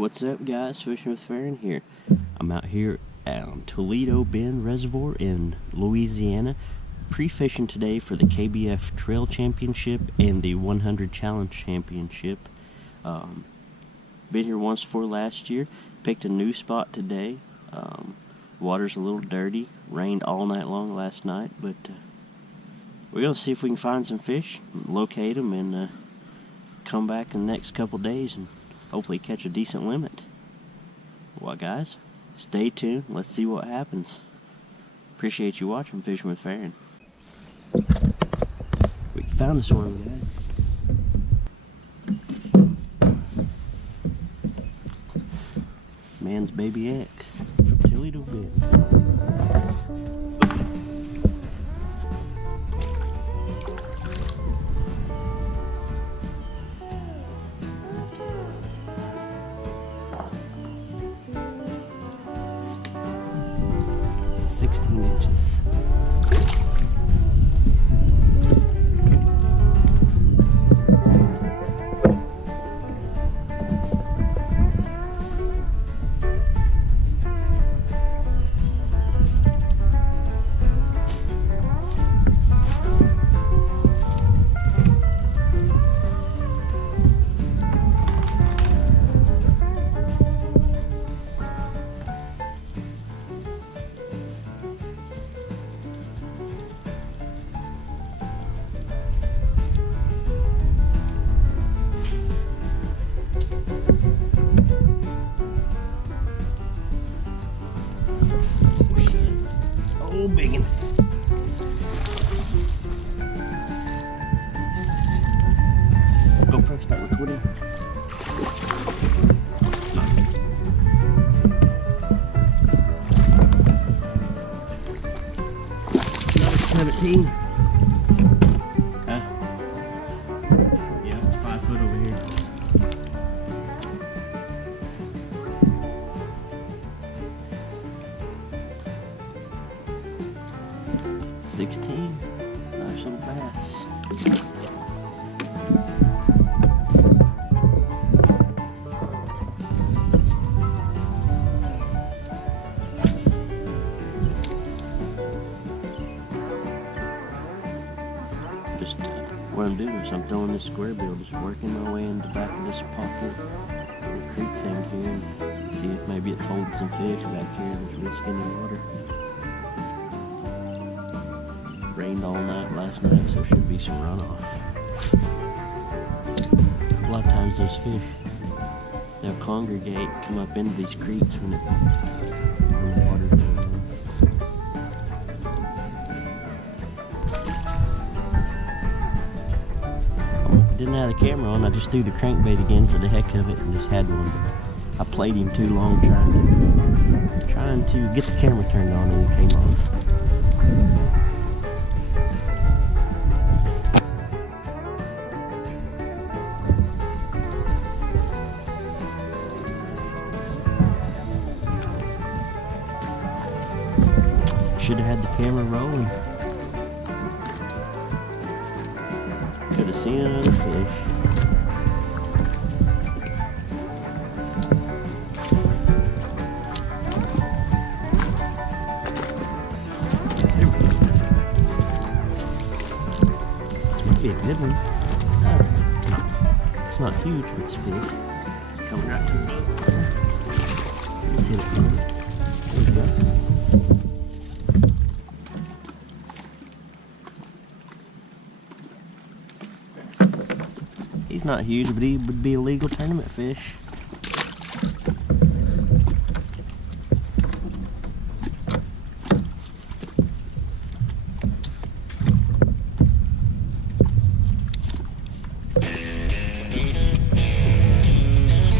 What's up, guys? Fishing with Faron here. I'm out here at Toledo Bend Reservoir in Louisiana, pre-fishing today for the KBf Trail Championship and the 100 Challenge Championship. Been here once before last year. Picked a new spot today. Water's a little dirty. Rained all night long last night, but we're gonna see if we can find some fish, locate them, and come back in the next couple days and hopefully catch a decent limit. Well, guys, stay tuned. Let's see what happens. Appreciate you watching Fishing with Faron. We found this one, guys. Man's Baby X from Toledo Bend. Oh, biggin'. GoPro, start recording. 17. Huh? Yeah, it's 5 foot over here. $16. Nice little bass. Just what I'm doing is I'm throwing this square bill, just working my way in the back of this pocket, the creek thing here, and see if maybe it's holding some fish back here in this real skinny water. Rained all night last night, so should be some runoff. A lot of times those fish, they'll congregate, come up into these creeks when the water's going on. Didn't have the camera on, I just threw the crankbait again for the heck of it and just had one. But I played him too long trying to get the camera turned on and it came off. Should have had the camera rolling. Could have seen another fish. This might be a good one. It's not huge, but it's big. Coming right to the boat. Let's hit it, man. There we go. He's not huge, but he would be a legal tournament fish.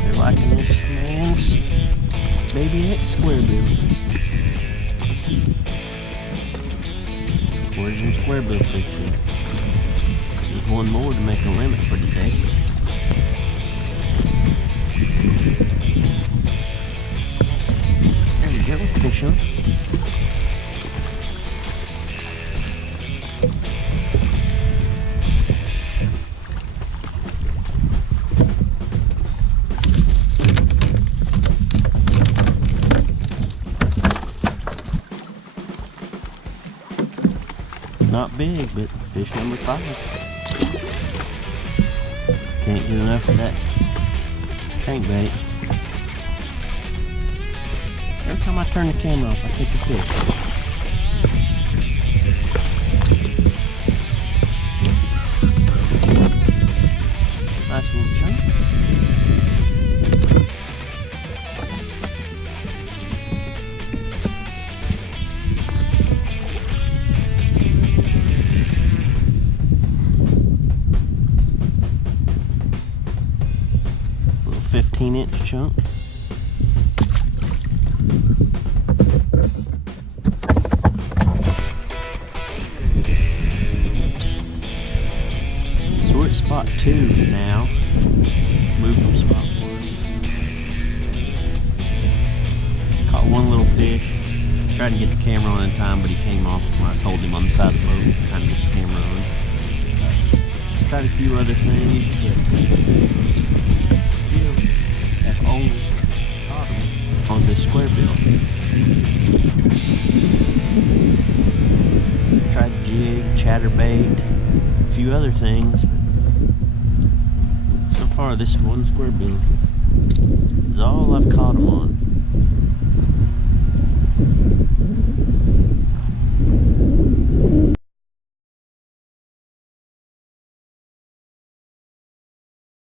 They're liking this man's Baby X square bill. Where's some square bill fishing? Just one more to make a limit for today. There we go, fish on. not big, but fish number 5. Can't get enough of that crankbait. Every time I turn the camera off, I catch a fish. Nice little chunk. Little 15-inch chunk. So we're at spot 2 now. Moved from spot 1. Caught one little fish. Tried to get the camera on in time, but he came off when I was holding him on the side of the boat, trying to get the camera on. Tried a few other things, but still have only caught him on this square bill. Tried jig, chatterbait, a few other things, but so far this one square bill is all I've caught.